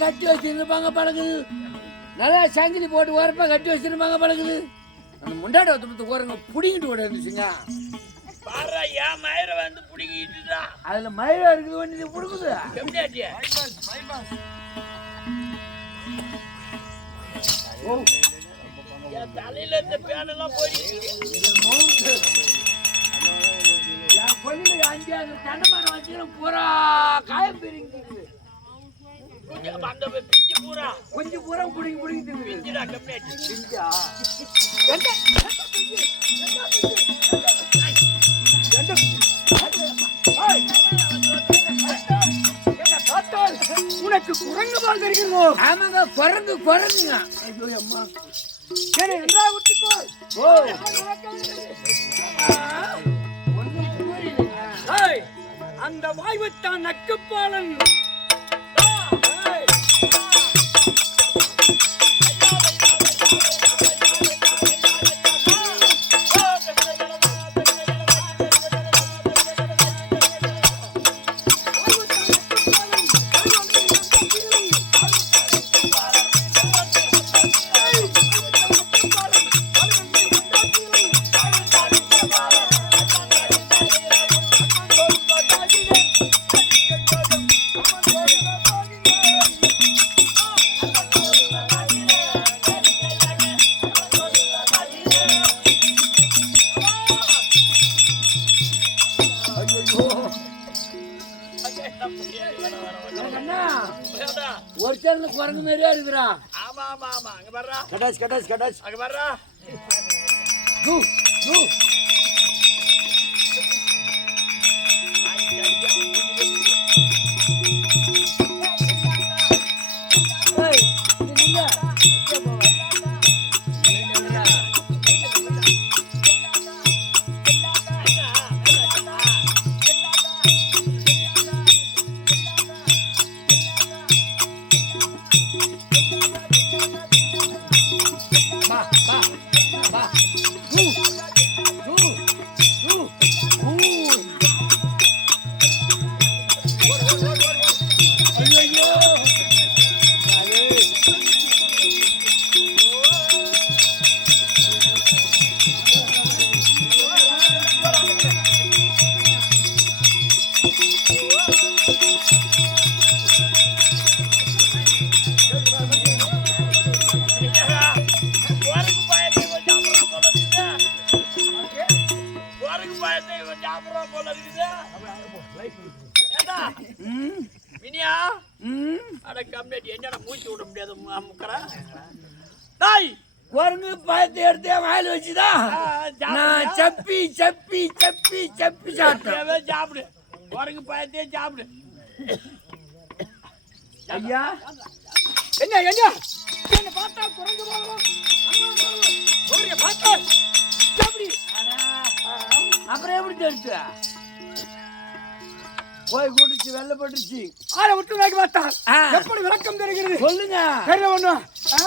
கட்டி வச்சிருப்பாங்க பழகுது. நல்லா சங்கிலி போட்டு உரப்பா கட்டி வச்சிருப்பாங்க பழகுது. அந்த முண்டாடி ஒருத்த குரங்க புடிங்கிட்டு ஓட இருந்துச்சுங்க பாரு ஏன் மயிரை வந்து பிடிக்கிட்டுடா அதுல மயிலா இருக்குது ஒன்று எப்படியாச்சு என் தலையில இந்த பேனெல்லாம் போயிடுச்சு. என் பொண்ணுல அஞ்சு அந்த தென்னை மரம் வச்சுக்கிறோம் பூரா காயம் பிரிங்குது பூரா. புடிங்கி புடிங்கி பிஞ்சா? உனக்கு குரங்கு பால் தெரிகிறதோ ஆமாங்க குரங்கு குரங்குங்க ஐயோ அம்மா. சரி என்றா விட்டுக்கோ ஓ. ஏய், அந்த வாய்வத்தான் நக்குப்பாலன் Thanks. சேர்ந்து குரங்கு மாதிரியா இருக்குறா ஆமா ஆமா ஆமா. அங்க பாருடா. கடாச் கடாச் கடாச் அங்க பாருடா. டூ டூ குரங்கு பயத்தை போல இருக்குது மினியா அட கம்மியாட்டி என்னடா மூச்சு விட முடியாது மு- முக்கறா டேய் குரங்கு பழத்தை எடுத்து வாயில வச்சுதான் நான் சப்பி சப்பி சப்பி சப்பி சாப்பிட்டேன். சாப்பிடு. குரங்கு பயத்தையே சாப்பிடு. ஐயா? என்ன என்ன? என்ன பார்த்தா குரங்கு பார்த்தா? எப்படி? அப்புறம் எப்படி தெரிச்சு போய் கூட்டிச்சு வெள்ள போட்டுச்சு ஆளை விட்டு நாக்கி பார்த்தால் எப்படி விளக்கம் தெரிகிறது? சொல்லுங்க. தெரியல ஒண்ணு? ஆ.